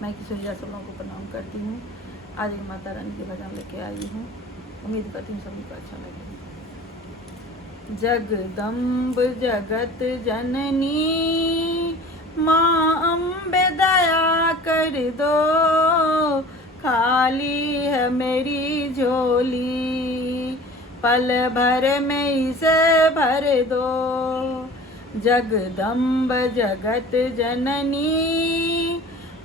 मैं किशोरी आप सब लोगों को प्रणाम करती हूँ। आज एक माता रानी के भजन लेके आई हूँ। उम्मीद करती हूँ सभी को अच्छा लगे। जगदम्ब जगत जननी माँ अम्बे दया कर दो, खाली है मेरी झोली, पल भर में इसे भर दो। जगदम्ब जगत जननी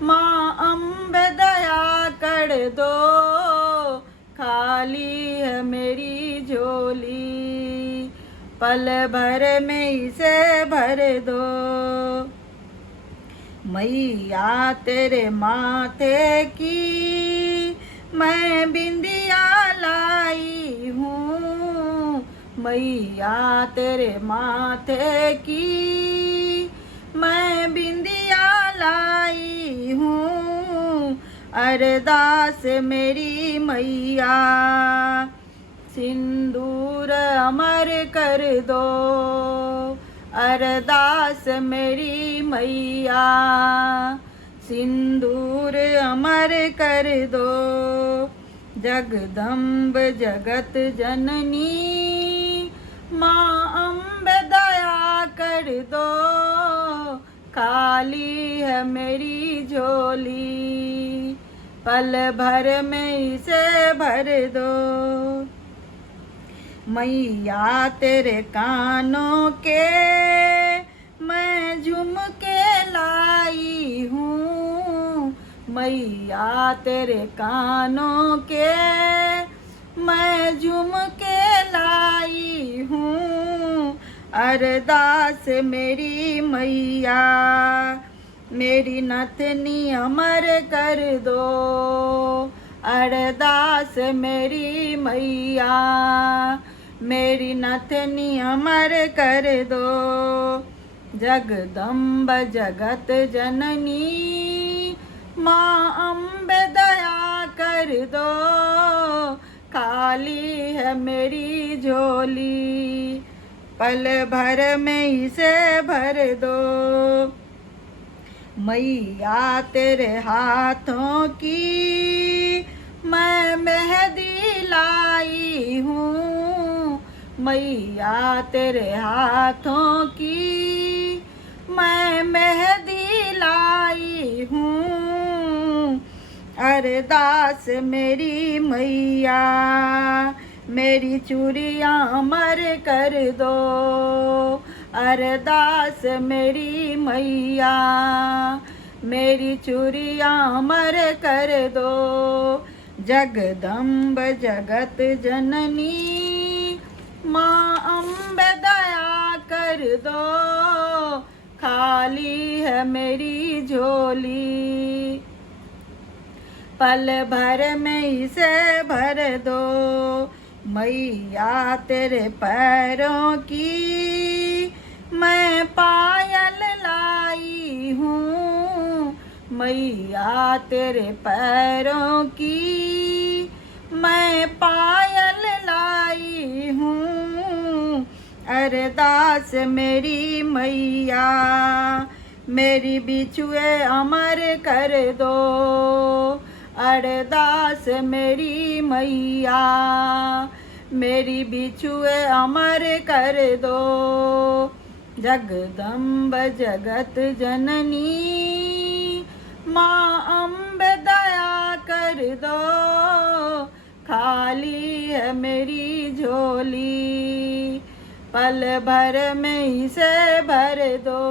माँ अम्बे दया कर दो, खाली है मेरी झोली, पल भर में इसे भर दो। मैया तेरे माथे की मैं बिंदिया लाई हूँ, मैया तेरे माथे की मैं बिंदिया लाई हूँ। अरदास मेरी मैया सिंदूर अमर कर दो, अरदास मेरी मैया सिंदूर अमर कर दो। जगदम्ब जगत जननी माँ अम्बे दया कर दो, खाली है मेरी झोली, पल भर में इसे भर दो। मैया तेरे कानों के मैं झुमके लाई हूँ, मैया तेरे कानों के मैं झुमके लाई हूँ। अरदास मेरी मैया मेरी नथनी अमर कर दो, अरदास मेरी मैया मेरी नथनी अमर कर दो। जगदम्ब जगत जननी माँ अम्बे दया कर दो, खाली है मेरी झोली, पल भर में इसे भर दो। मैया तेरे हाथों की मैं मेहंदी लाई हूँ, मैया तेरे हाथों की मैं मेहंदी लाई हूँ। अरदास मेरी मैया मेरी चूड़ियाँ अमर कर दो, अरदास मेरी मैया मेरी चूड़ियाँ अमर कर दो। जगदम्ब जगत जननी माँ अम्बे दया कर दो, खाली है मेरी झोली, पल भर में इसे भर दो। मैया तेरे पैरों की मैं पायल लाई हूँ, मैया तेरे पैरों की मैं पायल लाई हूँ। अरदास मेरी मैया मेरी बिछुए अमर कर दो, अरदास मेरी मैया मेरी बिछुए अमर कर दो। जगदम्ब जगत जननी माँ अम्बे दया कर दो, खाली है मेरी झोली, पल भर में इसे भर दो।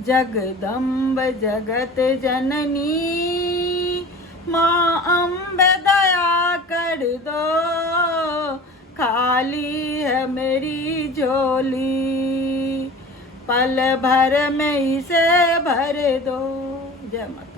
जगदम्ब जगत जननी माँ अम्बे दया कर दो, खाली है मेरी झोली, पल भर में इसे भर दो। जय माता।